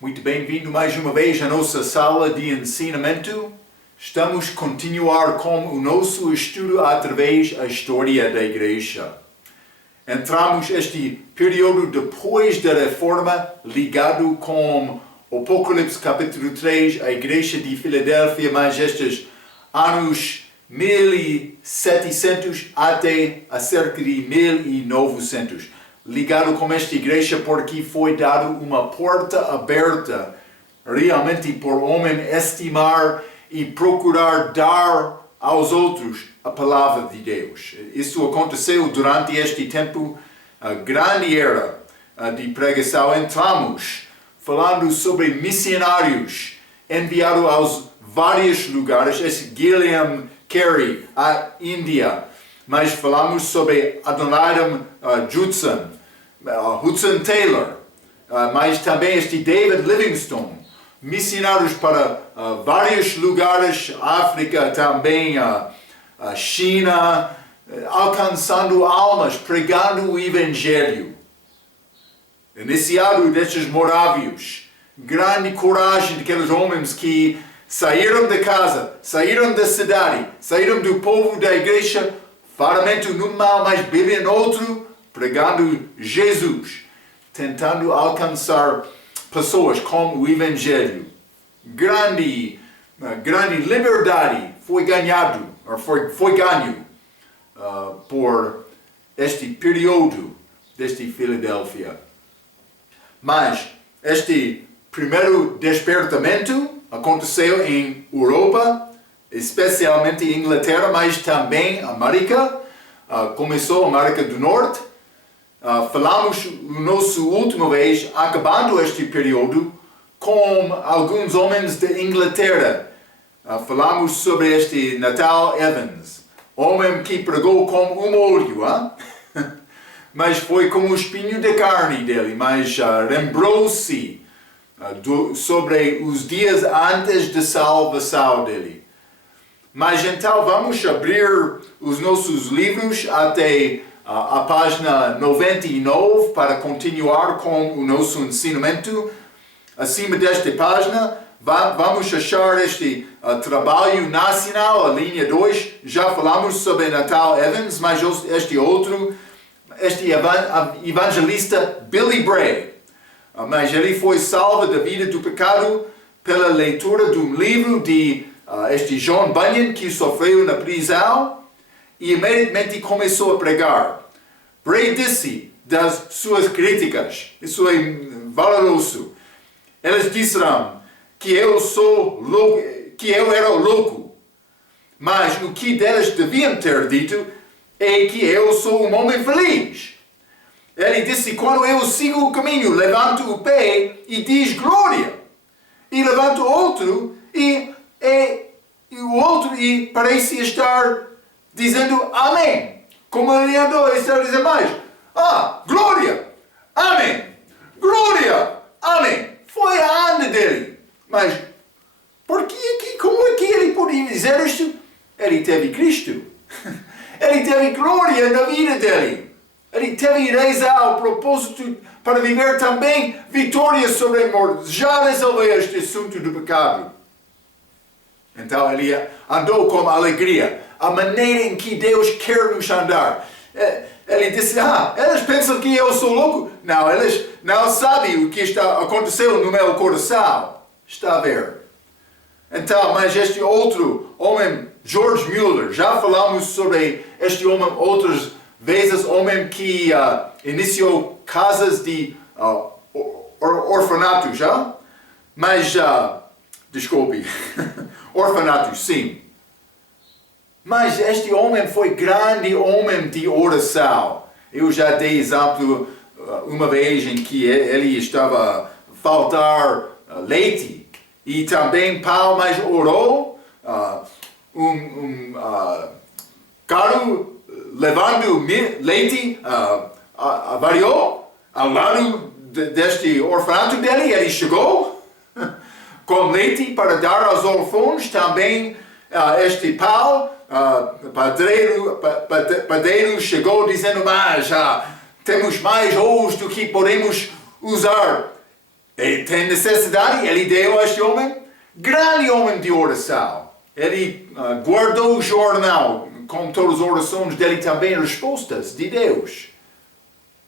Muito bem-vindo mais uma vez à nossa sala de ensinamento. Estamos a continuar com o nosso estudo através da história da igreja. Entramos este período depois da reforma ligado com Apocalipse capítulo 3, a igreja de Filadélfia, mais estes anos 1700 até a cerca de 1900. Ligado com esta igreja porque foi dado uma porta aberta realmente por homem estimar e procurar dar aos outros a palavra de Deus. Isso aconteceu durante este tempo, a grande era de pregação. Entramos falando sobre missionários enviados aos vários lugares. Esse William Carey, a Índia. Mas falamos sobre Adoniram Judson, Hudson Taylor, mas também este David Livingstone, missionários para vários lugares, África também, China, alcançando almas, pregando o Evangelho. Iniciado destes morávios, grande coragem daqueles homens que saíram da casa, saíram da cidade, saíram do povo da igreja, faramento num mal, mas bebem outro, pregando Jesus, tentando alcançar pessoas com o Evangelho. Grande liberdade foi ganho por este período deste Filadélfia. Mas este primeiro despertamento aconteceu em Europa, especialmente em Inglaterra, mas também América. Começou a América do Norte. Falamos no nosso última vez, acabando este período, com alguns homens de Inglaterra. Falamos sobre este Nathaniel Evans, homem que pregou com um olho, mas foi com o espinho de carne dele, mas lembrou-se sobre os dias antes da salvação dele. Mas então vamos abrir os nossos livros até a página 99 para continuar com o nosso ensinamento. Acima desta página vamos achar este trabalho nacional, a linha 2. Já falamos sobre Nathaniel Evans, mas este evangelista Billy Bray. Mas ele foi salvo da vida do pecado pela leitura de um livro de este John Bunyan, que sofreu na prisão, e imediatamente começou a pregar. Bray disse das suas críticas, isso é valoroso. Eles disseram que eu era louco, mas o que eles deviam ter dito é que eu sou um homem feliz. Ele disse, quando eu sigo o caminho, levanto o pé e diz glória. E levanto outro e o outro parece estar dizendo amém. Como ele andou, ele está dizendo mais. Glória, amém, glória, amém. Foi a anda dele. Mas, como é que ele podia dizer isto? Ele teve Cristo. Ele teve glória na vida dele. Ele teve rezar o propósito para viver também vitória sobre a morte. Já resolveu este assunto do pecado. Então ele andou com alegria. A maneira em que Deus quer nos andar. Ele disse, eles pensam que eu sou louco? Não, eles não sabem o que aconteceu no meu coração. Está a ver? Então, mas este outro homem, George Mueller, já falamos sobre este homem outras vezes, homem que iniciou casas de orfanato, já? Mas, desculpe, orfanato, sim. Mas este homem foi grande homem de oração. Eu já dei exemplo uma vez em que ele estava a faltar leite. E também Paulo mais orou, carro levando leite, variou ao lado deste orfanato dele. Ele chegou com leite para dar aos órfãos. Também este Paulo, padeiro, chegou dizendo, mas temos mais ovos do que podemos usar. Ele tem necessidade, ele deu a este homem, grande homem de oração. Ele guardou o jornal, com todas as orações dele também, respostas de Deus.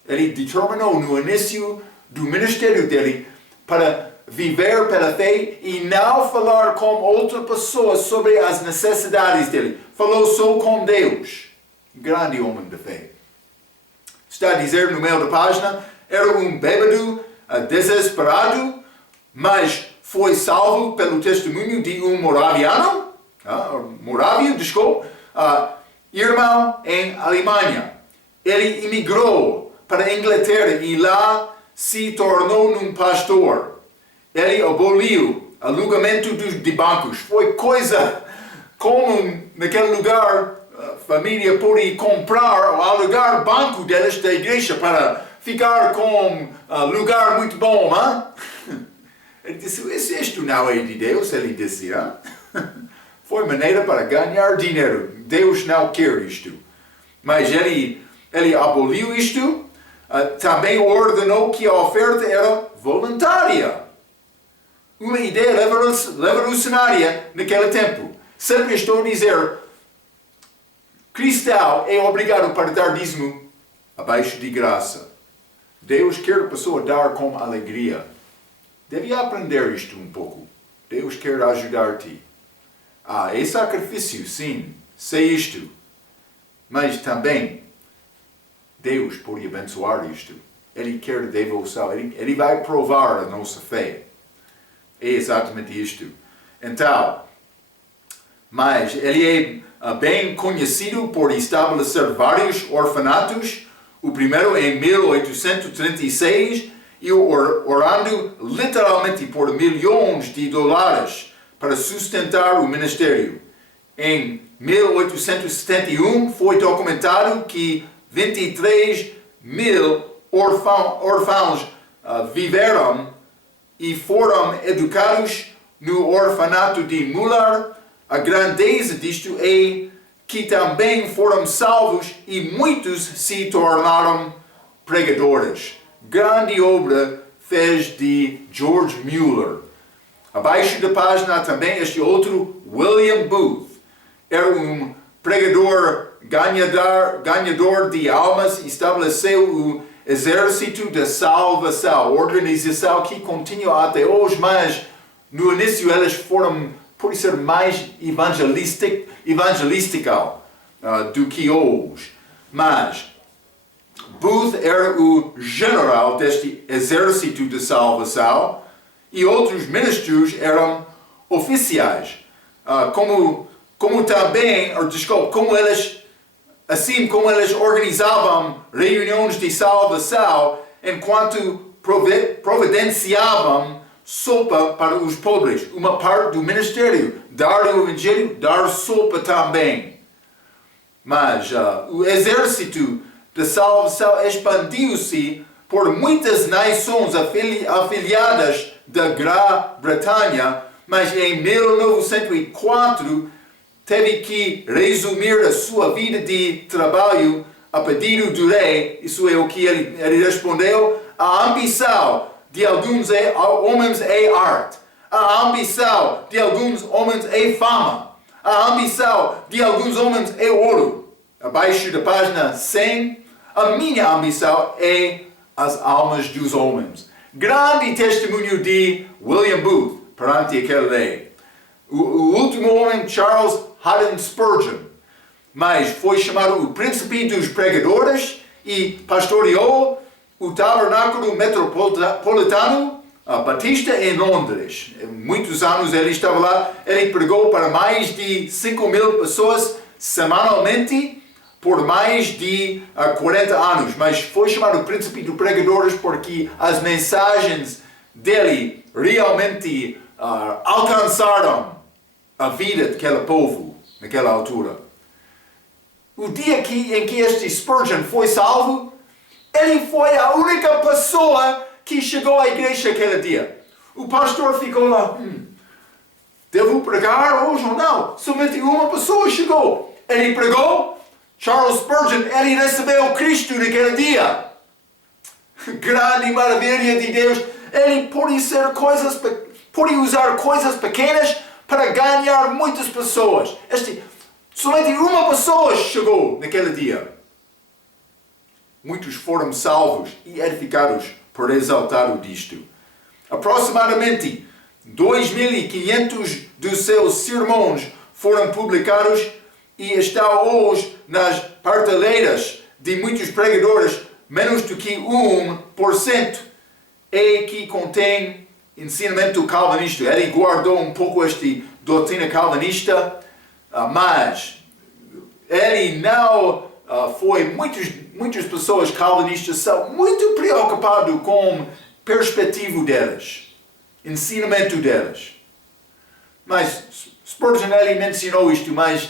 Ele determinou no início do ministério dele para viver pela fé e não falar com outra pessoa sobre as necessidades dele. Falou só com Deus. Grande homem de fé. Está a dizer no meio da página, era um bêbado desesperado, mas foi salvo pelo testemunho de um moraviano, irmão em Alemanha. Ele imigrou para a Inglaterra e lá se tornou um pastor. Ele aboliu o alugamento de bancos. Foi coisa comum naquele lugar. A família pôde comprar ou alugar banco deles da igreja para ficar com lugar muito bom. Hein? Ele disse, isto não é de Deus, ele disse. Hein? Foi maneira para ganhar dinheiro. Deus não quer isto. Mas ele aboliu isto. Também ordenou que a oferta era voluntária. Uma ideia revolucionária naquele tempo. Sempre estou a dizer, cristão é obrigado para dar dízimo abaixo de graça. Deus quer a pessoa dar com alegria. Deve aprender isto um pouco. Deus quer ajudar-te. É sacrifício, sim. Sei isto. Mas também, Deus pode abençoar isto. Ele quer devoção. Ele vai provar a nossa fé. É exatamente isto. Então, mas ele é bem conhecido por estabelecer vários orfanatos. O primeiro em 1836 e orando literalmente por milhões de dólares para sustentar o ministério. Em 1871 foi documentado que 23 mil órfãos viveram e foram educados no orfanato de Müller. A grandeza disto é que também foram salvos e muitos se tornaram pregadores. Grande obra fez de George Mueller. Abaixo da página também este outro, William Booth. Era um pregador ganhador de almas, estabeleceu o Exército da Salvação, organização que continua até hoje, mas no início eles foram, por ser mais evangelística do que hoje. Mas Booth era o general deste Exército de Salvação e outros ministros eram oficiais. Como eles organizavam reuniões de salvação enquanto providenciavam sopa para os pobres. Uma parte do ministério, dar o evangelho, dar sopa também. Mas o exército de salvação expandiu-se por muitas nações afiliadas da Grã-Bretanha, mas em 1904 teve que resumir a sua vida de trabalho a pedido do rei. Isso é o que ele respondeu. A ambição de alguns homens é arte. A ambição de alguns homens é fama. A ambição de alguns homens é ouro. Abaixo da página 100, a minha ambição é as almas dos homens. Grande testemunho de William Booth perante aquele rei. O último homem, Charles Haddon Spurgeon, mas foi chamado o príncipe dos pregadores e pastoreou o tabernáculo metropolitano batista em Londres. Muitos anos ele estava lá. Ele pregou para mais de 5.000 pessoas semanalmente por mais de 40 anos, mas foi chamado príncipe dos pregadores porque as mensagens dele realmente alcançaram a vida daquele povo naquela altura. O dia em que este Spurgeon foi salvo, ele foi a única pessoa que chegou à igreja aquele dia. O pastor ficou lá, devo pregar hoje ou não? Somente uma pessoa chegou. Ele pregou, Charles Spurgeon, ele recebeu Cristo naquele dia. Grande maravilha de Deus. Ele pode usar coisas pequenas para ganhar muitas pessoas. Somente uma pessoa chegou naquele dia. Muitos foram salvos e edificados por resultado disto. Aproximadamente 2.500 dos seus sermões foram publicados e está hoje nas prateleiras de muitos pregadores. Menos do que 1% é que contém ensinamento calvinista. Ele guardou um pouco esta doutrina calvinista, mas ele não foi. Muitas pessoas calvinistas são muito preocupadas com a perspectiva delas, ensinamento delas. Mas Spurgeon, ele mencionou isto, mas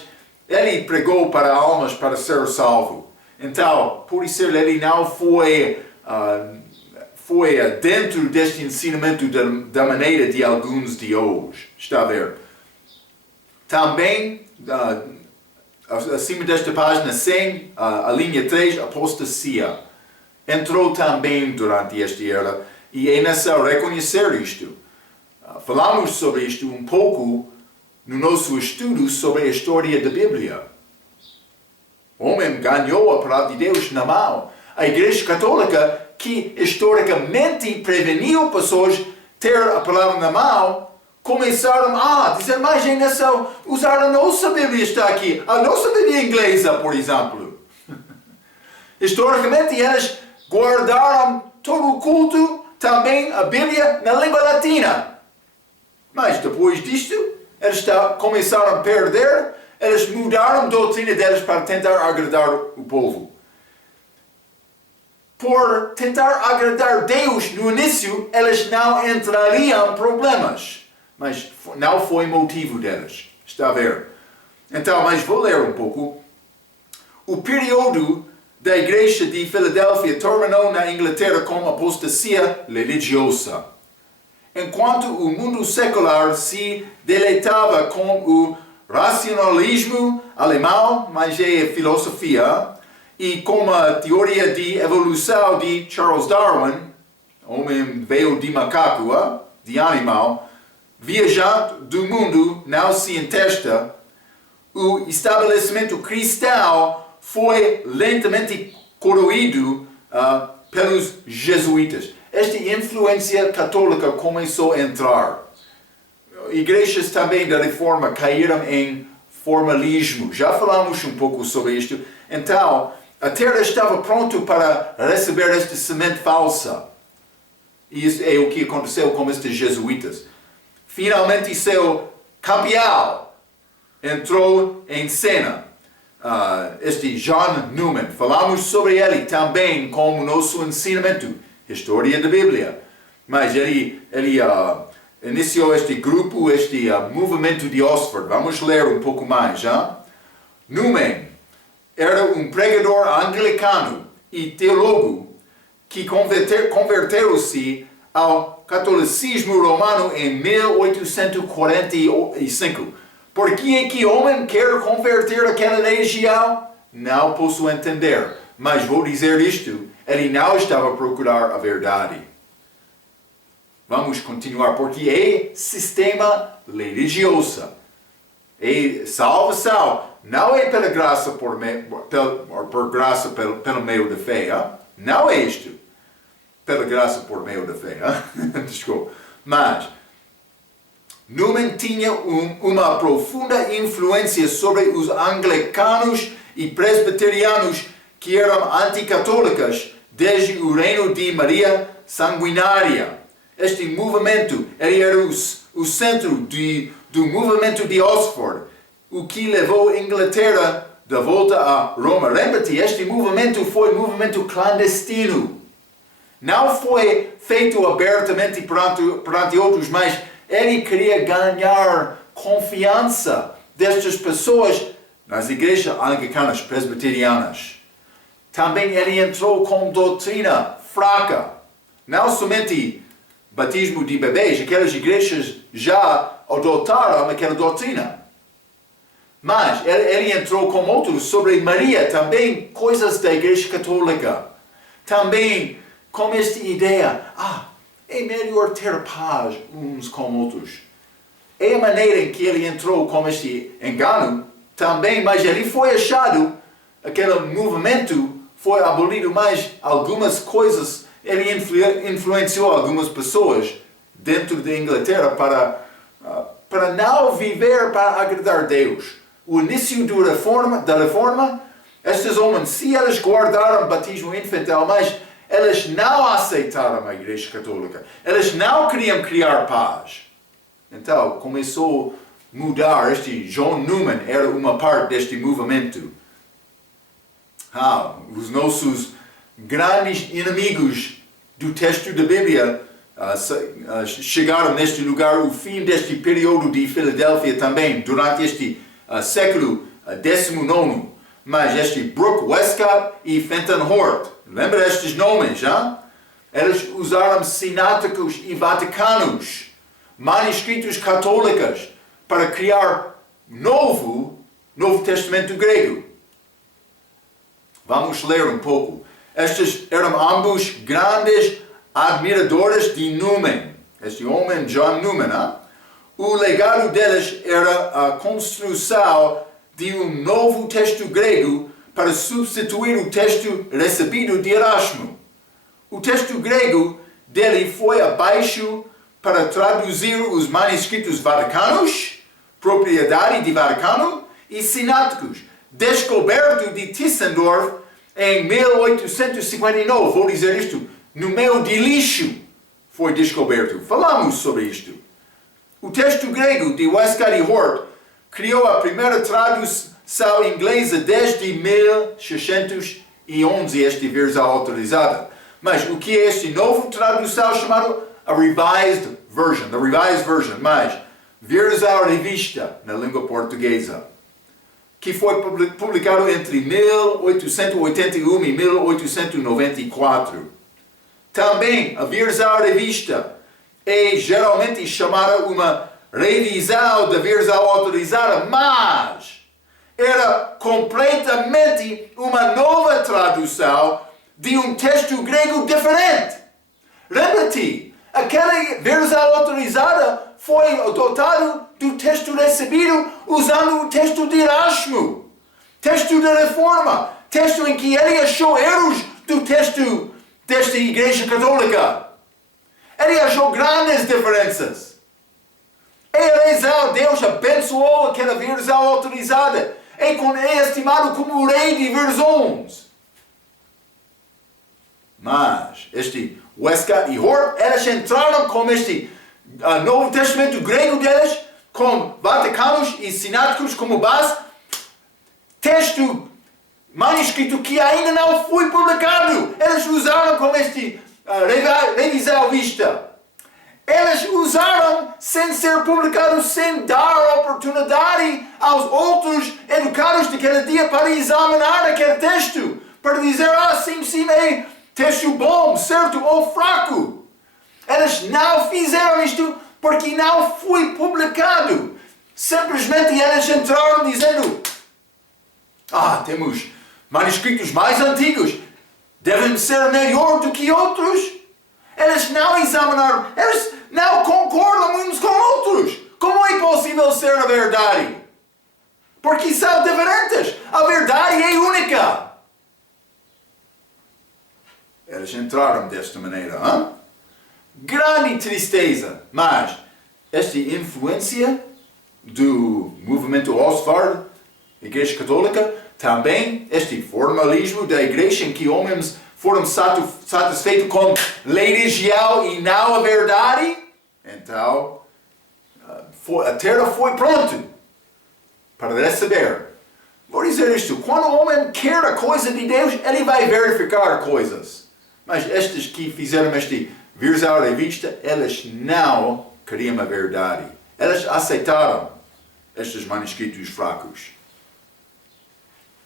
ele pregou para almas para ser salvo. Então, por isso ele não foi dentro deste ensinamento da maneira de alguns de hoje. Está a ver? Também, acima desta página 100, a linha 3, apostasia. Entrou também durante esta era e é necessário reconhecer isto. Falamos sobre isto um pouco no nosso estudo sobre a história da Bíblia. O homem ganhou a palavra de Deus na mão. A Igreja Católica, que historicamente preveniu pessoas ter a palavra na mão, começaram a dizer, mas é necessário usar a nossa Bíblia, está aqui. A nossa Bíblia inglesa, por exemplo. Historicamente, eles guardaram todo o culto, também a Bíblia, na língua latina. Mas depois disto, eles começaram a perder. Eles mudaram a doutrina deles para tentar agradar o povo. Por tentar agradar Deus no início, eles não entrariam em problemas. Mas não foi motivo deles. Está a ver? Então, mas vou ler um pouco. O período da Igreja de Filadélfia terminou na Inglaterra com apostasia religiosa. Enquanto o mundo secular se deleitava com o racionalismo alemão, mas é filosofia, e com a teoria de evolução de Charles Darwin, homem veio de macaco, de animal, viajando do mundo não cientista, o estabelecimento cristão foi lentamente corroído pelos jesuítas. Esta influência católica começou a entrar. Igrejas também da Reforma caíram em formalismo. Já falamos um pouco sobre isto. Então, a terra estava pronta para receber esta semente falsa. E isso é o que aconteceu com estes jesuítas. Finalmente, seu campeão entrou em cena. Este John Newman. Falamos sobre ele também como nosso ensinamento. História da Bíblia. Mas ele iniciou este grupo, este movimento de Oxford. Vamos ler um pouco mais. Newman era um pregador anglicano e teólogo que converteu-se ao catolicismo romano em 1845. Por que é que o homem quer converter aquela religião? Não posso entender, mas vou dizer isto. Ele não estava a procurar a verdade. Vamos continuar, porque é sistema religioso. É salvação. Não é pela graça por graça pelo meio da fé. Não é isto. Pela graça por meio da fé. Desculpa. Mas Newman tinha uma profunda influência sobre os anglicanos e presbiterianos que eram anticatólicos desde o reino de Maria Sanguinária. Este movimento ele era o centro do movimento de Oxford, o que levou a Inglaterra de volta a Roma. Lembra-te, este movimento foi um movimento clandestino. Não foi feito abertamente perante outros, mas ele queria ganhar confiança destas pessoas nas igrejas anglicanas presbiterianas. Também ele entrou com doutrina fraca. Não somente batismo de bebês, aquelas igrejas já adotaram aquela doutrina. Mas ele entrou com outros sobre Maria, também coisas da igreja católica. Também com esta ideia, é melhor ter paz uns com outros. É a maneira em que ele entrou com este engano também, mas ele foi achado, aquele movimento foi abolido, mas algumas coisas, ele influenciou algumas pessoas dentro da Inglaterra para não viver para agradar a Deus. O início da reforma, estes homens, se eles guardaram o batismo infantil, mas eles não aceitaram a Igreja Católica. Eles não queriam criar paz. Então, começou a mudar. Este John Newman era uma parte deste movimento. Os nossos grandes inimigos do texto da Bíblia chegaram neste lugar, o fim deste período de Filadélfia também, durante este século XIX. Mas este Brooke Westcott e Fenton Hort, lembra estes nomes, já? Eles usaram sináticos e vaticanos, manuscritos católicos, para criar Novo Testamento grego. Vamos ler um pouco. Estes eram ambos grandes admiradores de Newman. Este homem, John Newman. O legado deles era a construção de um novo texto grego para substituir o texto recebido de Erasmo. O texto grego dele foi abaixo para traduzir os manuscritos vaticanos, propriedade de Vaticano, e sináticos, descoberto de Tischendorf em 1859. Vou dizer isto, no meio de lixo foi descoberto. Falamos sobre isto. O texto grego de Westcott e Hort criou a primeira tradução inglesa desde 1611, esta versão autorizada. Mas o que é este novo tradução chamado a Revised Version, mas versão revista na língua portuguesa, que foi publicado entre 1881 e 1894. Também a versão revista é geralmente chamada uma revisão da versão autorizada, mas era completamente uma nova tradução de um texto grego diferente. Lembra-te, aquela versão autorizada foi adotado do texto recebido usando o texto de Erasmo, texto da Reforma, texto em que ele achou erros do texto desta Igreja Católica. Ele achou grandes diferenças. E a razão, Deus abençoou aquela versão autorizada. É estimado como o rei de versões. Mas este Westcott e Hort, eles entraram com este Novo Testamento grego deles, com vaticanos e sináticos como base, texto manuscrito que ainda não foi publicado. Eles usaram como este revisão vista. Eles usaram sem ser publicados, sem dar oportunidade aos outros educados daquele dia para examinar aquele texto, para dizer, sim, é texto bom, certo ou fraco. Eles não fizeram isto porque não foi publicado. Simplesmente eles entraram dizendo, temos manuscritos mais antigos, devem ser melhor do que outros. Eles não examinaram, eles não concordam uns com outros. Como é possível ser a verdade? Porque são diferentes. A verdade é única. Eles entraram desta maneira. Grande tristeza. Mas esta influência do movimento Oswald, Igreja Católica, também este formalismo da Igreja em que homens foram satisfeitos com religião e não a verdade, então a terra foi pronta para receber. Vou dizer isto, quando o homem quer a coisa de Deus, ele vai verificar coisas. Mas estes que fizeram este versão revista, eles não queriam a verdade. Eles aceitaram estes manuscritos fracos.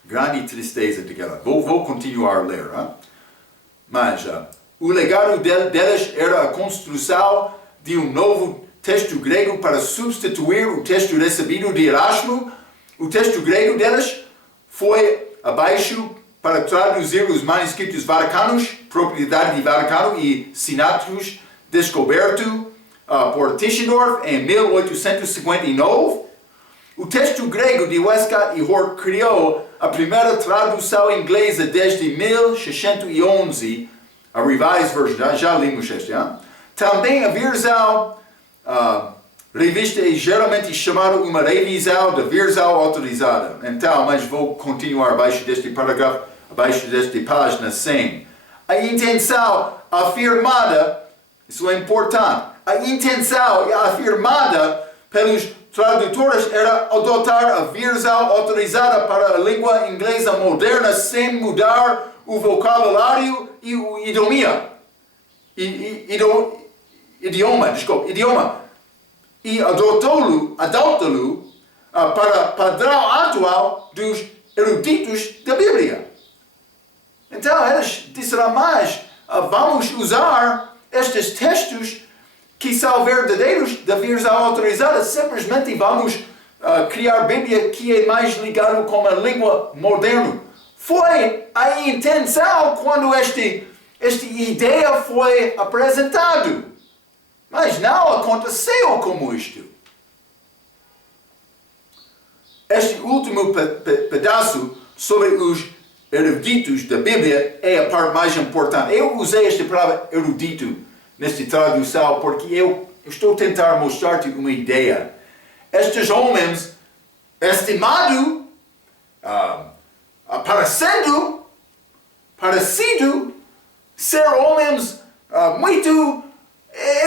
Grande tristeza daquela. Vou continuar a ler. Mas o legado deles era a construção de um novo texto grego para substituir o texto recebido de Erasmo. O texto grego deles foi abaixo para traduzir os manuscritos vaticanos, propriedade de Vaticano e sináticos, descoberto por Tischendorf em 1859. O texto grego de Westcott e Hort criou a primeira tradução inglesa desde 1611, a Revised Version, já limos este, hein? Também a versão revista é geralmente chamada uma revisão da versão autorizada. Então, mas vou continuar abaixo deste parágrafo, abaixo desta página 100. A intenção afirmada, isso é importante, a intenção afirmada pelos tradutores era adotar a versão autorizada para a língua inglesa moderna sem mudar o vocabulário e o idioma. E adotá-lo para padrão atual dos eruditos da Bíblia. Então eles disseram mais, vamos usar estes textos que são verdadeiros da versão autorizada, simplesmente vamos criar Bíblia que é mais ligado com a língua moderna. Foi a intenção quando esta ideia foi apresentada. Mas não aconteceu como isto. Este último pedaço sobre os eruditos da Bíblia é a parte mais importante. Eu usei esta palavra erudito nesta tradução porque eu estou a tentar mostrar-te uma ideia. Estes homens, estimados, parecido ser homens muito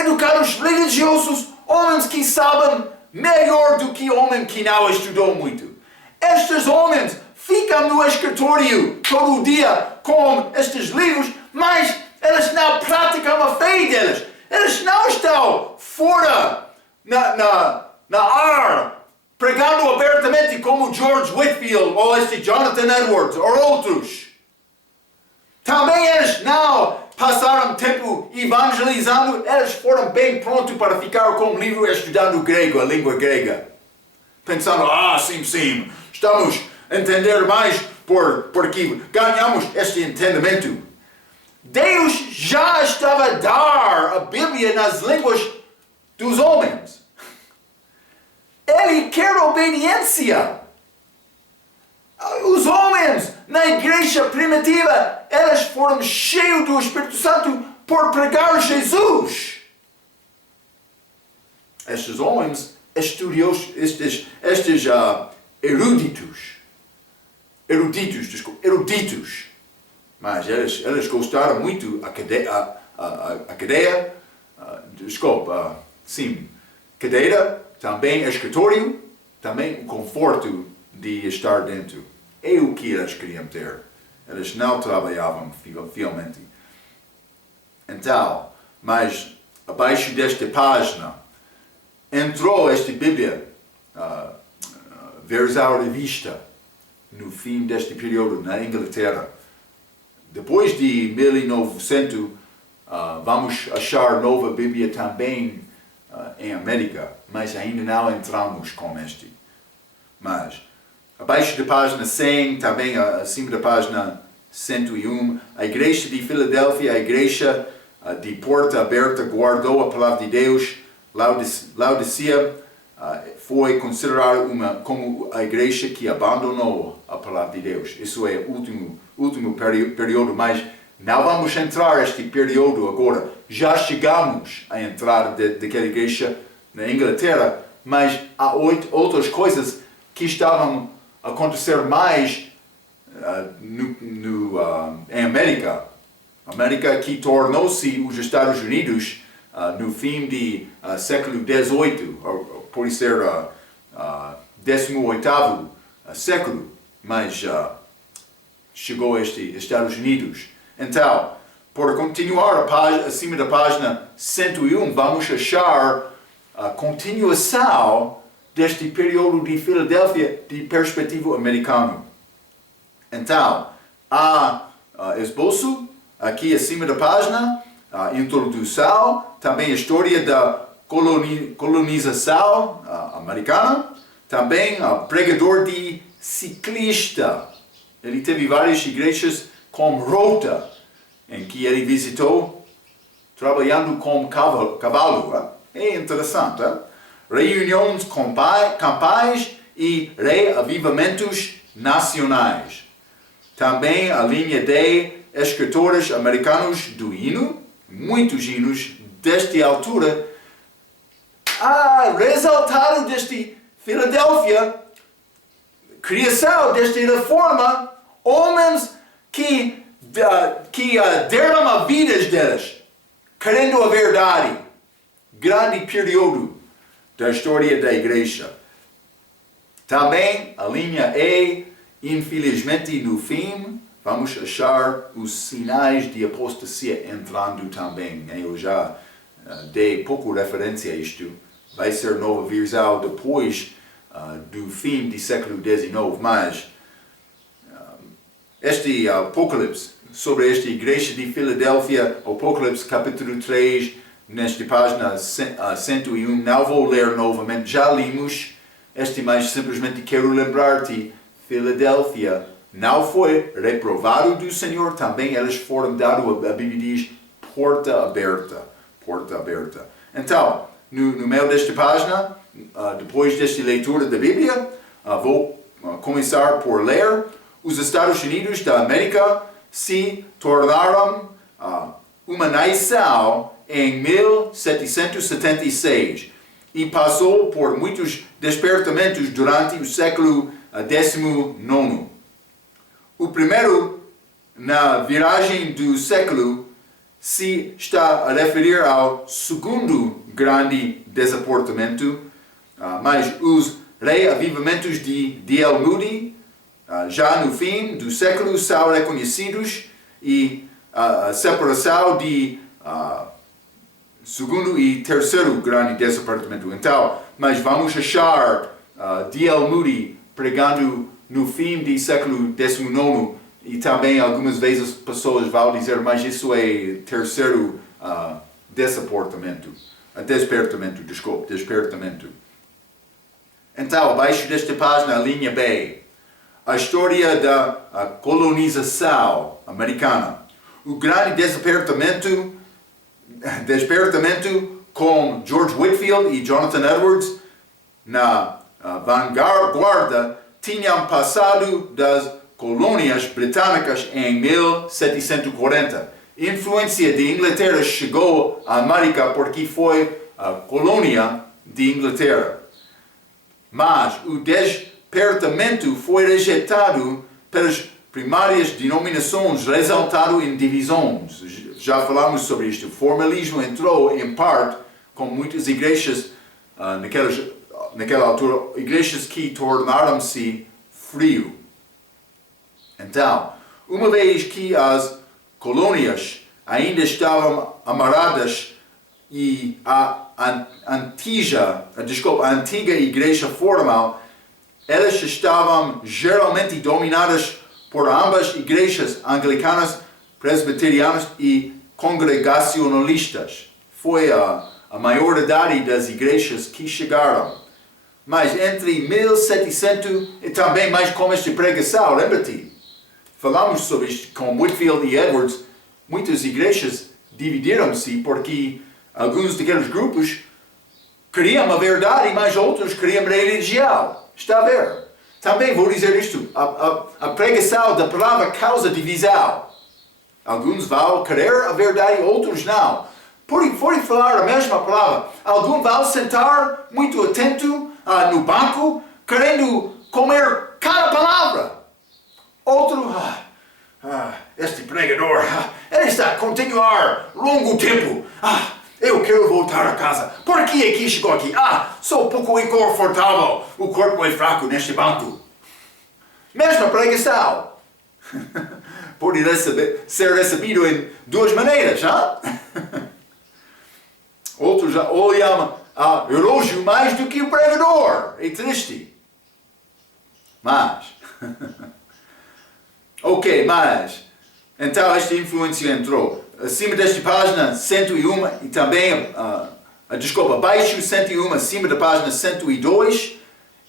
educados religiosos, homens que sabem melhor do que homem que não estudou muito. Estes homens ficam no escritório todo o dia com estes livros, mas eles não praticam a fé deles. Eles não estão fora na ar, pregando abertamente como George Whitefield ou este Jonathan Edwards ou outros. Também eles não passaram tempo evangelizando, eles foram bem prontos para ficar com o livro estudando grego, a língua grega. Pensando, sim, estamos a entender mais porque ganhamos este entendimento. Deus já estava a dar a Bíblia nas línguas dos homens. Ele quer obediência. Os homens na igreja primitiva, eles foram cheios do Espírito Santo por pregar Jesus. Estes homens estudiosos, estes eruditos, mas eles gostaram muito cadeira, também escritório, também o conforto de estar dentro. É o que eles queriam ter. Eles não trabalhavam fielmente. Então, mas abaixo desta página, entrou esta Bíblia, versão revista, no fim deste período na Inglaterra. Depois de 1900, vamos achar nova Bíblia também em América, mas ainda não entramos com este. Mas, abaixo da página 100, também acima da página 101, a igreja de Filadélfia, a igreja de porta aberta, guardou a palavra de Deus. Laodicea foi considerada como a igreja que abandonou a palavra de Deus. Isso é o último período, mas não vamos entrar neste período agora. Já chegamos a entrar daquela igreja na Inglaterra, mas há outras coisas que estavam a acontecer mais em América. América que tornou-se os Estados Unidos no fim do século XVIII, por ser 18º século, mas chegou a Estados Unidos. Então, por continuar acima da página 101, vamos achar a continuação deste período de Filadélfia de perspectiva americana. Então, há esboço aqui acima da página, a introdução, também a história da colonização americana, também pregador de ciclista. Ele teve várias igrejas com rota, em que ele visitou trabalhando com cavalo. É interessante. Reuniões campais e reavivamentos nacionais. Também a linha de escritores americanos do hino, muitos hinos desta altura, resultado deste Filadélfia, criação desta reforma, homens que deram a vidas deles, querendo a verdade. Grande período da história da igreja. Também a linha E, infelizmente no fim, vamos achar os sinais de apostasia entrando também. Eu já dei pouco referência a isto. Vai ser nova versão depois do fim do século XIX, mas este Apocalipse, sobre esta igreja de Filadélfia, Apocalipse capítulo 3, nesta página 101, não vou ler novamente, já limos este, mas simplesmente quero lembrar-te, Filadélfia não foi reprovado do Senhor, também eles foram dados, a Bíblia diz, porta aberta. Então, no meio desta página, depois desta leitura da Bíblia, vou começar por ler. Os Estados Unidos da América se tornaram uma nação em 1776 e passou por muitos despertamentos durante o século XIX. O primeiro, na viragem do século, se está a referir ao segundo grande desapontamento, mas os reavivamentos de D.L. Moody, já no fim do século, são reconhecidos e a separação de segundo e terceiro grande desapontamento. Então, mas vamos achar D.L. Moody pregando no fim do século XIX e também algumas vezes pessoas vão dizer, mas isso é terceiro despertamento. Então, abaixo desta página, a linha B, a história da colonização americana. O grande despertamento com George Whitefield e Jonathan Edwards na vanguarda tinham passado das colônias britânicas em 1740. Influência de Inglaterra chegou à América porque foi a colônia de Inglaterra. Mas o despertamento foi rejeitado pelas primárias denominações, resultado em divisões. Já falamos sobre isto. O formalismo entrou, em parte, com muitas igrejas, naquela altura, igrejas que tornaram-se frio. Então, uma vez que as colônias ainda estavam amarradas e a antiga igreja formal, elas estavam geralmente dominadas por ambas igrejas anglicanas, presbiterianas e congregacionalistas. Foi a maioridade das igrejas que chegaram. Mas entre 1700 e também mais com esta pregação, lembra-te? Falamos sobre isto com Whitefield e Edwards. Muitas igrejas dividiram-se porque alguns daqueles grupos queriam a verdade, mas outros queriam a religião. Está a ver? Também vou dizer isto. A pregação da palavra causa divisão. Alguns vão querer a verdade, outros não. Podem falar a mesma palavra. Alguns vão sentar muito atento no banco, querendo comer cada palavra. Outro, este pregador, ele está a continuar longo tempo. Eu quero voltar a casa. Por que aqui chegou aqui? Sou um pouco inconfortável. O corpo é fraco neste banco. Mesma pregação. Pode ser recebido em duas maneiras, Outros olham o relógio mais do que o pregador. É triste. Mas, então esta influência entrou. Acima desta página 101 e também, abaixo 101, acima da página 102,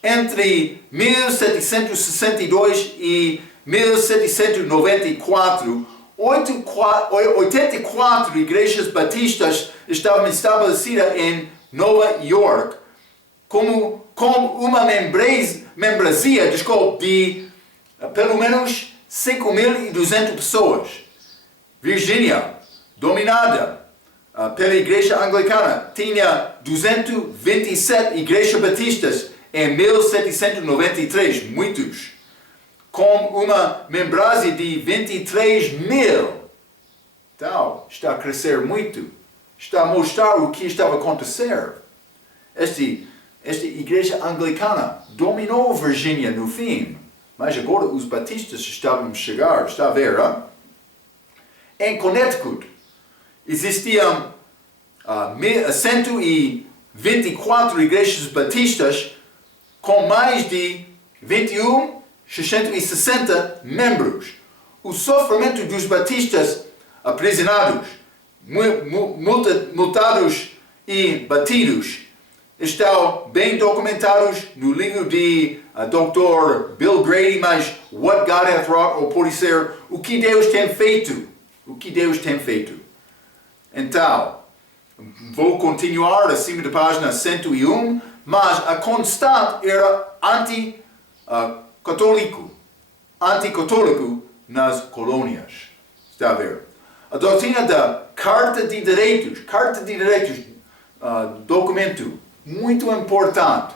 entre 1762 e 1794, 84 igrejas batistas estavam estabelecidas em Nova York com uma membresia de pelo menos 5.200 pessoas. Virgínia, dominada pela igreja anglicana, tinha 227 igrejas batistas em 1793, muitos, com uma membresia de 23.000. Então, está a crescer muito. Está a mostrar o que estava a acontecer. Esta igreja anglicana dominou Virgínia no fim, mas agora os batistas estavam a chegar, está a ver, hein? Em Connecticut, existiam 124 igrejas batistas com mais de 660 membros. O sofrimento dos batistas aprisionados, multados e batidos estão bem documentados no livro de Dr. Bill Grady, mas What God Hath Wrought, ou pode ser o que Deus tem feito. O que Deus tem feito. Então, vou continuar acima da página 101, mas a constante era anticatólico nas colônias. Está a ver? A doutrina da Carta de Direitos, documento muito importante,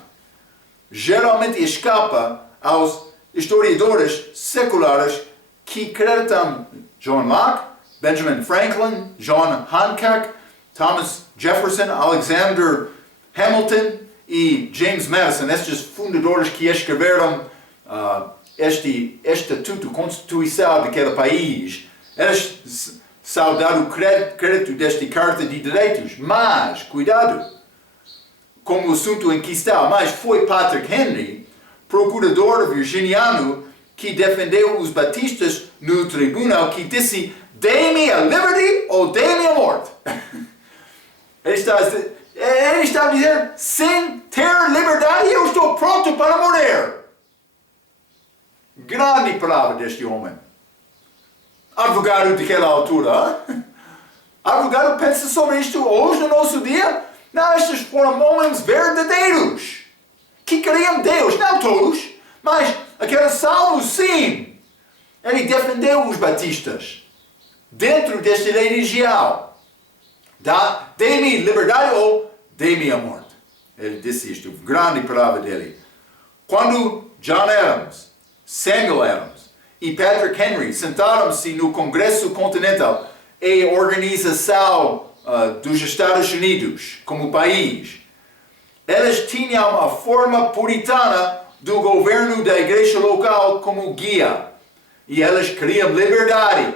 geralmente escapa aos historiadores seculares que acreditam John Locke, Benjamin Franklin, John Hancock, Thomas Jefferson, Alexander Hamilton e James Madison, estes fundadores que escreveram este Estatuto, Constituição daquele país. Eles são dado crédito desta Carta de Direitos, mas, cuidado, como o assunto em que está, mas foi Patrick Henry, procurador virginiano, que defendeu os batistas no tribunal, que disse: dê-me a liberdade ou dê-me a morte. Ele está a dizer: sem ter liberdade eu estou pronto para morrer. Grande palavra deste homem. Advogado daquela altura. Advogado pensa sobre isto hoje no nosso dia. Não, estes foram homens verdadeiros, que queriam Deus, não todos, mas aqueles salvos sim. Ele defendeu os batistas dentro desta religião. Dê-me liberdade ou dê-me a morte. Ele disse isto, grande palavra dele. Quando John Adams, Samuel Adams e Patrick Henry sentaram-se no Congresso Continental, a organização dos Estados Unidos como país, eles tinham a forma puritana do governo da igreja local como guia, e eles queriam liberdade.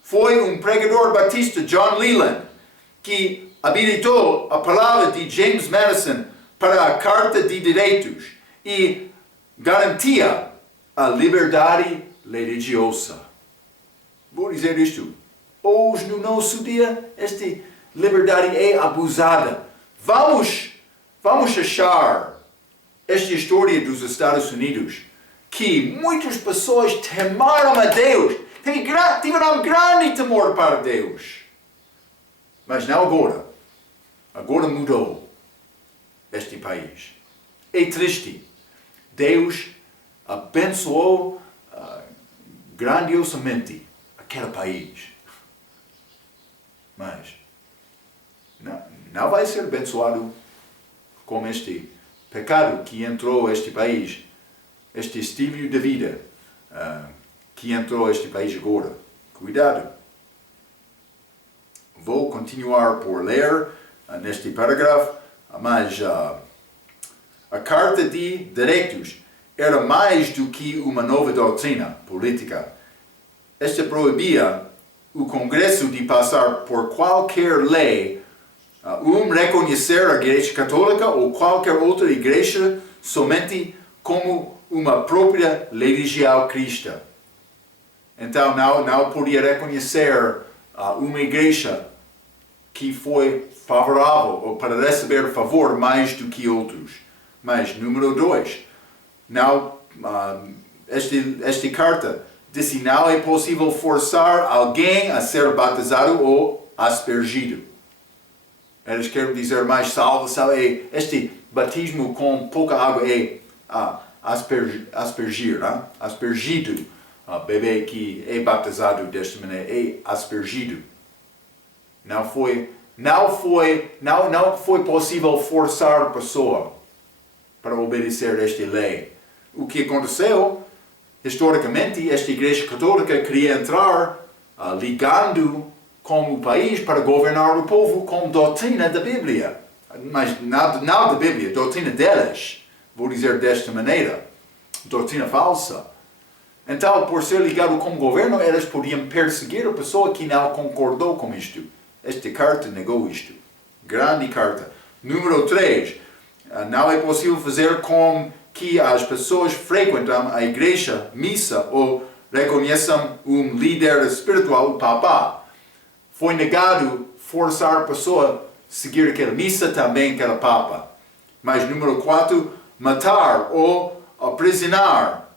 Foi um pregador batista, John Leland, que habilitou a palavra de James Madison para a Carta de Direitos e garantia a liberdade religiosa. Vou dizer isto. Hoje, no nosso dia, esta liberdade é abusada. Vamos achar esta história dos Estados Unidos, que muitas pessoas temaram a Deus, tiveram grande temor para Deus. Mas não agora. Agora mudou este país. É triste. Deus abençoou grandiosamente aquele país. Mas não vai ser abençoado com este pecado que entrou este país, este estilo de vida que entrou este país agora. Cuidado. Vou continuar por ler neste parágrafo, mas a Carta de Direitos era mais do que uma nova doutrina política. Esta proibia o Congresso de passar por qualquer lei, reconhecer a Igreja Católica ou qualquer outra igreja somente como uma própria religião cristã. Então não podia reconhecer uma igreja que foi favorável ou para receber favor mais do que outros. Mas, número 2, esta carta disse não é possível forçar alguém a ser batizado ou aspergido. Eles querem dizer mais salve. Este batismo com pouca água é aspergir, né? Aspergido. Bebê que é batizado desta maneira é aspergido. Não foi possível forçar a pessoa para obedecer esta lei. O que aconteceu, historicamente, esta Igreja Católica queria entrar ligando com o país para governar o povo com doutrina da Bíblia. Mas não da Bíblia, doutrina delas. Vou dizer desta maneira. Doutrina falsa. Então, por ser ligado com o governo, eles podiam perseguir a pessoa que não concordou com isto. Esta carta negou isto. Grande carta. Número 3. Não é possível fazer com que as pessoas frequentam a igreja, missa, ou reconheçam um líder espiritual, o Papa. Foi negado forçar a pessoa a seguir aquela missa, também aquela Papa. Mas número 4, matar ou aprisionar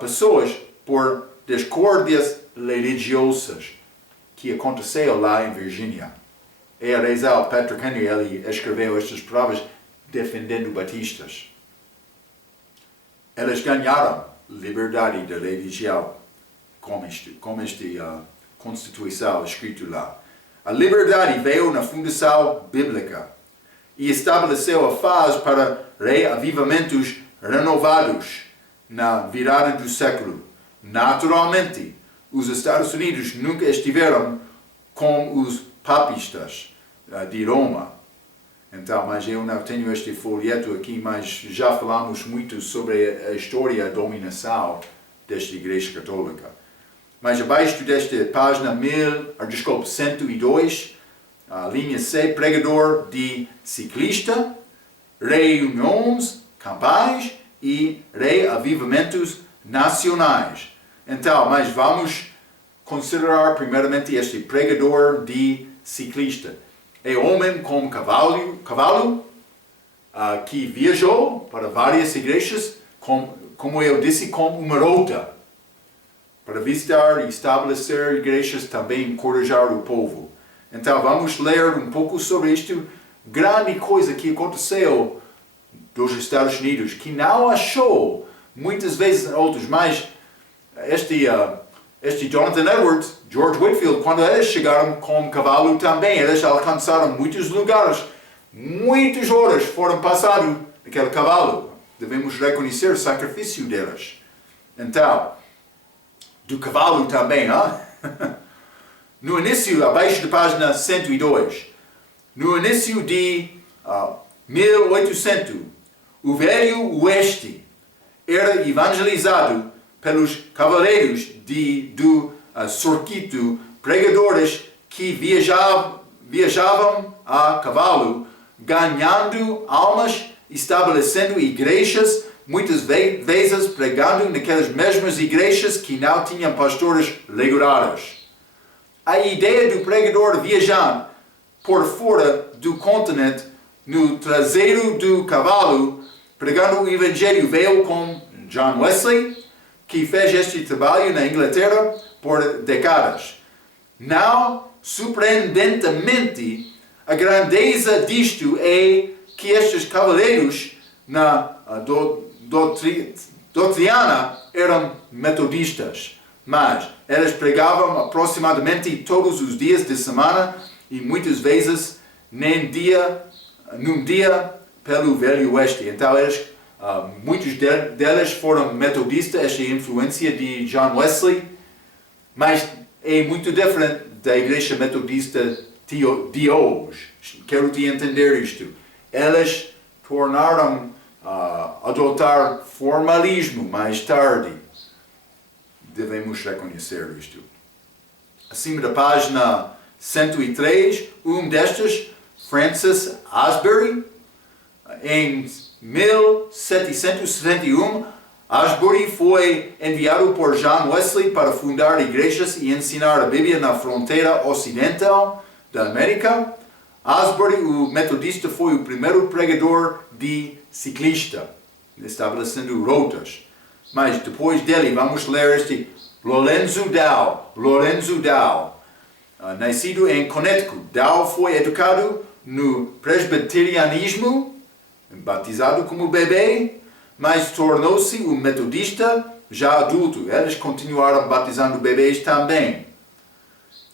pessoas por discórdias religiosas que aconteceu lá em Virgínia. E a Rezal Patrick Henry, ele escreveu estas palavras defendendo batistas. Eles ganharam liberdade da religião com esta Constituição escrito lá. A liberdade veio na fundação bíblica e estabeleceu a fase para reavivamentos renovados na virada do século. Naturalmente, os Estados Unidos nunca estiveram com os papistas de Roma. Então, mas eu não tenho este folheto aqui, mas já falamos muito sobre a história e a dominação desta Igreja Católica. Mas abaixo desta página 102, a linha C, pregador de ciclista, reuniões, campais e reavivamentos nacionais. Então, mas vamos considerar primeiramente este pregador de ciclista. É homem com cavalo que viajou para várias igrejas, como eu disse, com uma rota, para visitar e estabelecer igrejas, também encorajar o povo. Então vamos ler um pouco sobre isto. Grande coisa que aconteceu dos Estados Unidos, que não achou muitas vezes outros, mas este Jonathan Edwards, George Whitefield, quando eles chegaram com cavalo também, eles alcançaram muitos lugares. Muitas horas foram passadas naquele cavalo. Devemos reconhecer o sacrifício deles. Então, do cavalo também, não? No início, abaixo da página 102, no início de 1800, o Velho Oeste era evangelizado pelos cavaleiros do circuito, pregadores que viajavam a cavalo, ganhando almas, estabelecendo igrejas, muitas vezes pregando naquelas mesmas igrejas que não tinham pastores regulares. A ideia do pregador viajando por fora do continente, no traseiro do cavalo, pregando o Evangelho, veio com John Wesley, que fez este trabalho na Inglaterra por décadas. Não surpreendentemente, a grandeza disto é que estes cavaleiros na doutrina eram metodistas, mas eles pregavam aproximadamente todos os dias de semana e muitas vezes num dia pelo Velho Oeste. Então muitos deles foram metodistas, esta influência de John Wesley, mas é muito diferente da Igreja Metodista de hoje. Quero te entender isto. Eles tornaram adotar formalismo mais tarde. Devemos reconhecer isto. Acima da página 103, destes, Francis Asbury, em 1771, Asbury foi enviado por John Wesley para fundar igrejas e ensinar a Bíblia na fronteira ocidental da América. Asbury, o metodista, foi o primeiro pregador de ciclista, estabelecendo rotas. Mas depois dele, vamos ler este Lorenzo Dow, nascido em Connecticut. Dow foi educado no presbiterianismo, batizado como bebê, mas tornou-se um metodista já adulto. Eles continuaram batizando bebês também.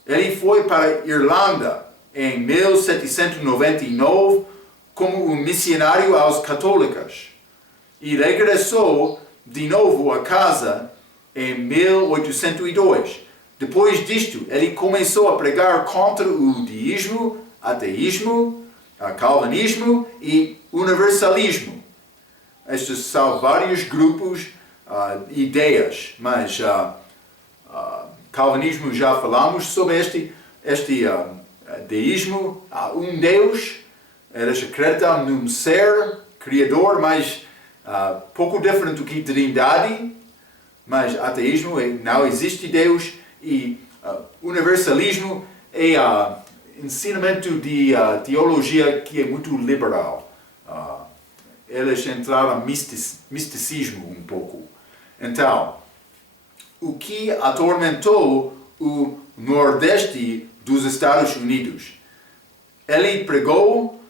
Ele foi para a Irlanda em 1799 como um missionário aos católicos e regressou de novo a casa em 1802. Depois disto, ele começou a pregar contra o deísmo, ateísmo, calvinismo e universalismo. Estes são vários grupos, ideias, mas calvinismo já falamos sobre este deísmo. Há um Deus, eles acreditam num ser criador, mas pouco diferente do que trindade, mas ateísmo não existe Deus, e universalismo é ensinamento de teologia que é muito liberal. Eles entraram no misticismo um pouco. Então, o que atormentou o Nordeste dos Estados Unidos? Ele pregou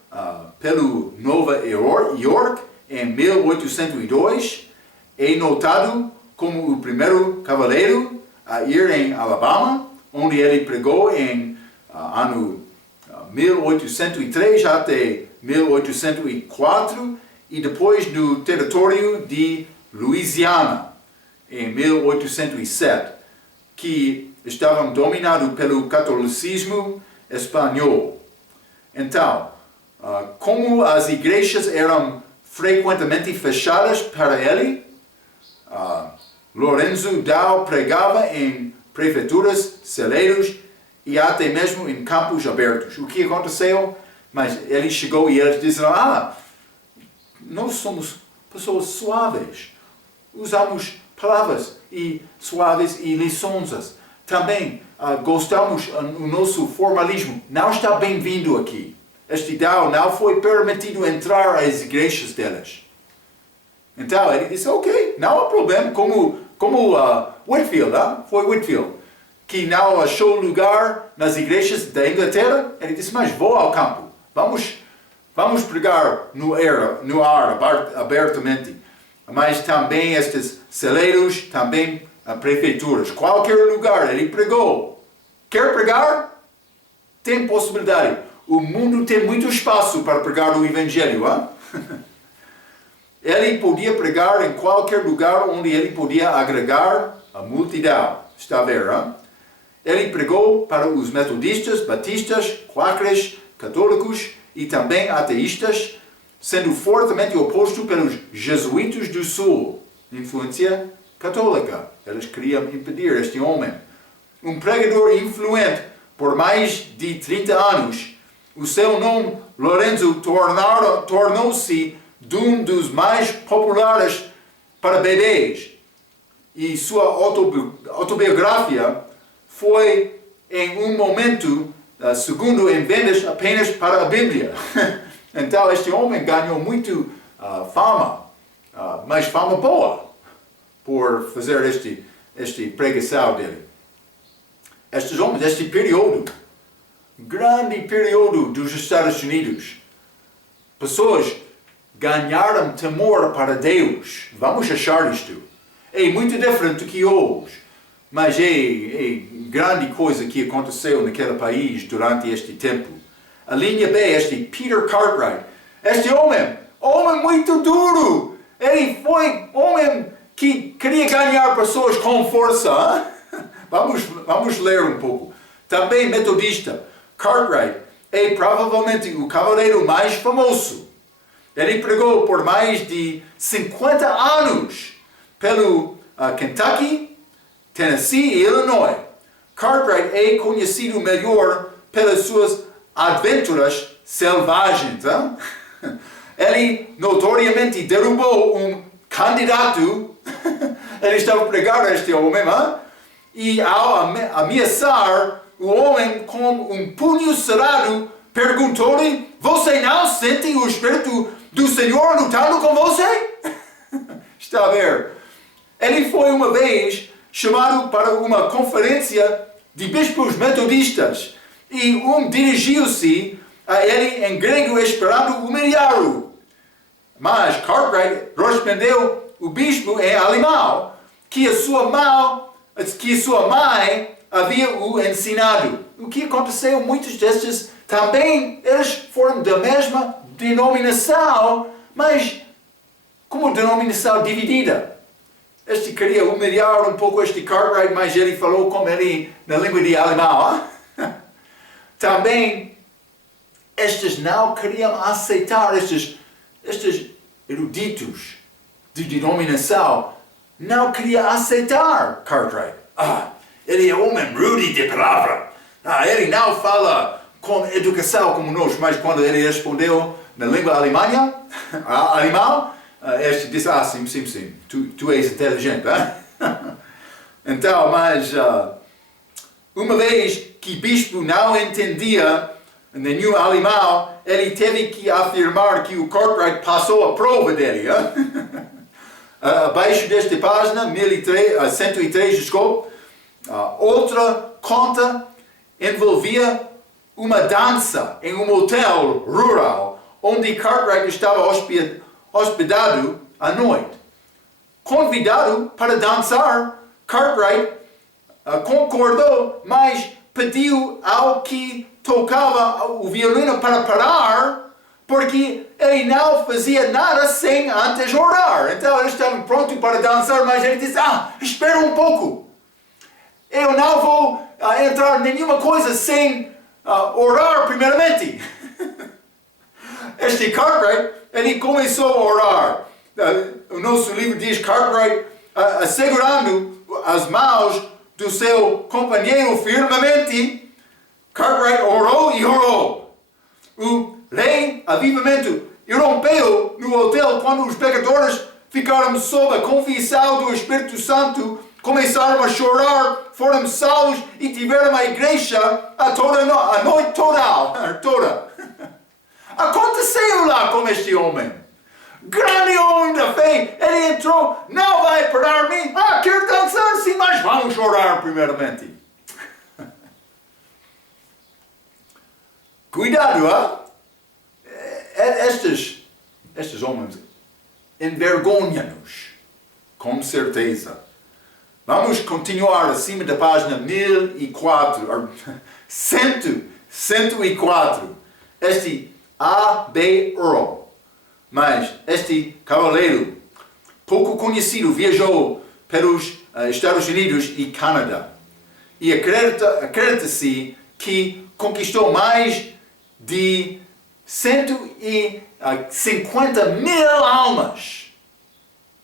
pelo Nova York em 1802, é notado como o primeiro cavaleiro a ir em Alabama, onde ele pregou em ano 1803 até 1804, e depois no território de Louisiana, em 1807, que estavam dominados pelo catolicismo espanhol. Então, como as igrejas eram frequentemente fechadas para ele, Lorenzo Dow pregava em prefeituras, celeiros e até mesmo em campos abertos. O que aconteceu? Mas ele chegou e eles disseram, nós somos pessoas suaves, usamos palavras suaves e lições. Também gostamos do nosso formalismo. Não está bem-vindo aqui. Este Dow não foi permitido entrar às igrejas deles. Então ele disse, ok, não há problema, como Whitefield, foi Whitefield, que não achou lugar nas igrejas da Inglaterra. Ele disse, mas vou ao campo, vamos pregar no ar abertamente. Mas também estes celeiros, também prefeituras, qualquer lugar ele pregou. Quer pregar? Tem possibilidade. O mundo tem muito espaço para pregar o Evangelho. Ele podia pregar em qualquer lugar onde ele podia agregar a multidão. Está a ver? Ele pregou para os metodistas, batistas, quáqueres, católicos e também ateístas, sendo fortemente oposto pelos jesuítas do Sul, influência católica. Eles queriam impedir este homem. Um pregador influente por mais de 30 anos, o seu nome, Lorenzo, tornou-se um dos mais populares para bebês. E sua autobiografia foi, em um momento, segundo em vendas apenas para a Bíblia. Então, este homem ganhou muito fama, mas fama boa, por fazer este pregação dele. Estes homens, este período, grande período dos Estados Unidos, pessoas ganharam temor para Deus. Vamos achar isto. É muito diferente do que hoje, mas é grande coisa que aconteceu naquele país durante este tempo. A linha B, este Peter Cartwright, este homem muito duro. Ele foi homem que queria ganhar pessoas com força. Vamos ler um pouco. Também metodista, Cartwright é provavelmente o cavaleiro mais famoso. Ele pregou por mais de 50 anos pelo Kentucky, Tennessee e Illinois. Cartwright é conhecido melhor pelas suas aventuras selvagens. Ele notoriamente derrubou um candidato. Ele estava pregando a este homem, e ao ameaçar o homem com um punho cerrado, perguntou-lhe, você não sente o Espírito do Senhor lutando com você? Está a ver? Ele foi uma vez chamado para uma conferência de bispos metodistas e dirigiu-se a ele em grego esperando humilhá-lo. Mas Cartwright respondeu o bispo em alemão que a sua mãe havia o ensinado. O que aconteceu? Muitos destes também, eles foram da mesma denominação, mas como denominação dividida. Este queria humilhar um pouco este Cartwright, mas ele falou como ele na língua de alemão. Também, estes não queriam aceitar, estes eruditos de denominação, não queriam aceitar Cartwright. Ele é homem rude de palavra. Ele não fala com educação como nós, mas quando ele respondeu na língua alemã, este disse, sim, tu és inteligente. Então, mas uma vez que o bispo não entendia nenhum alemão, ele teve que afirmar que o Cartwright passou a prova dele. Abaixo desta página, 103, desculpe, outra conta envolvia uma dança em um hotel rural onde Cartwright estava hospedado à noite. Convidado para dançar, Cartwright concordou, mas pediu ao que tocava o violino para parar, porque ele não fazia nada sem antes orar. Então eles estavam prontos para dançar, mas ele disse, espera um pouco. Eu não vou entrar em nenhuma coisa sem orar primeiramente. Este Cartwright, ele começou a orar. O nosso livro diz Cartwright assegurando as mãos do seu companheiro firmemente. Cartwright orou e orou. O rei avivamento irrompeu no hotel quando os pecadores ficaram sob a convicção do Espírito Santo, começaram a chorar, foram salvos e tiveram a igreja a noite toda. Aconteceu lá com este homem. Grande homem da fé. Ele entrou, não vai parar-me. Quer dançar? Sim, mas vamos orar primeiramente. Cuidado, estes homens envergonham-nos, com certeza. Vamos continuar acima da página 104. Este A.B. Earl. Mas este cavaleiro, pouco conhecido, viajou pelos Estados Unidos e Canadá. E acredita-se que conquistou mais de 150 mil almas.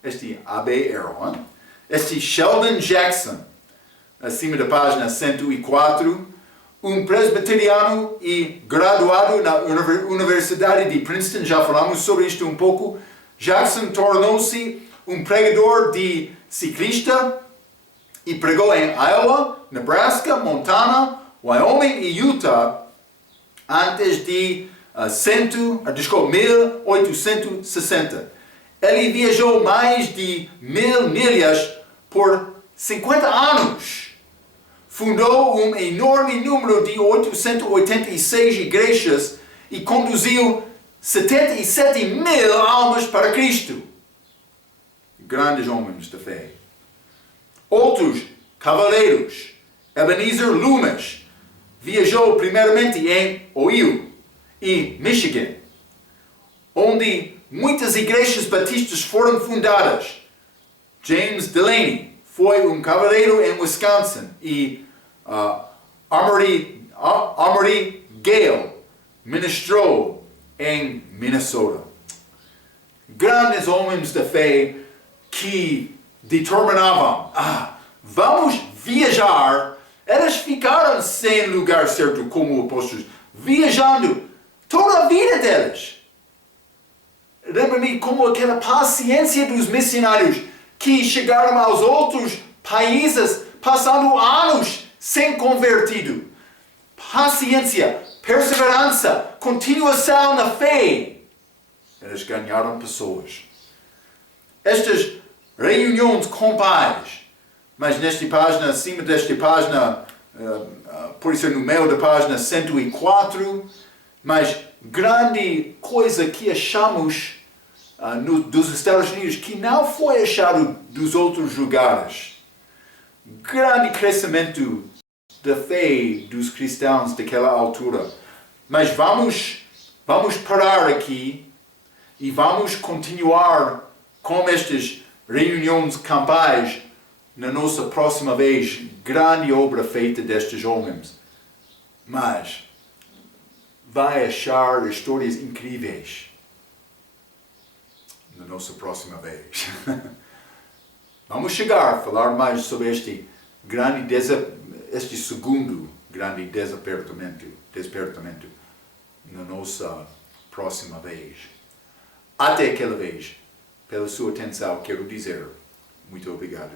Este A.B. Earl. Este Sheldon Jackson, acima da página 104, um presbiteriano e graduado na Universidade de Princeton, já falamos sobre isto um pouco. Jackson tornou-se um pregador de ciclista e pregou em Iowa, Nebraska, Montana, Wyoming e Utah antes de 1860. Ele viajou mais de 1000 milhas por 50 anos. Fundou um enorme número de 886 igrejas e conduziu 77 mil almas para Cristo. Grandes homens de fé. Outros cavaleiros. Ebenezer Loomis viajou primeiramente em Ohio e Michigan, onde muitas igrejas batistas foram fundadas. James Delaney foi um cavaleiro em Wisconsin e Amory Gale ministrou em Minnesota. Grandes homens de fé que determinavam, vamos viajar. Eles ficaram sem lugar certo como apóstolos, viajando toda a vida deles. Lembra-me como aquela paciência dos missionários que chegaram aos outros países passando anos sem convertido. Paciência, perseverança, continuação na fé. Eles ganharam pessoas. Estas reuniões com pais mas nesta página, acima desta página, por isso no meio da página 104, mas grande coisa que achamos dos Estados Unidos, que não foi achado dos outros lugares. Grande crescimento da fé dos cristãos daquela altura. Mas vamos parar aqui e vamos continuar com estas reuniões campais na nossa próxima vez. Grande obra feita destes homens. Mas vai achar histórias incríveis na nossa próxima vez. Vamos chegar a falar mais sobre este segundo grande despertamento na nossa próxima vez. Até aquela vez, pela sua atenção, quero dizer muito obrigado.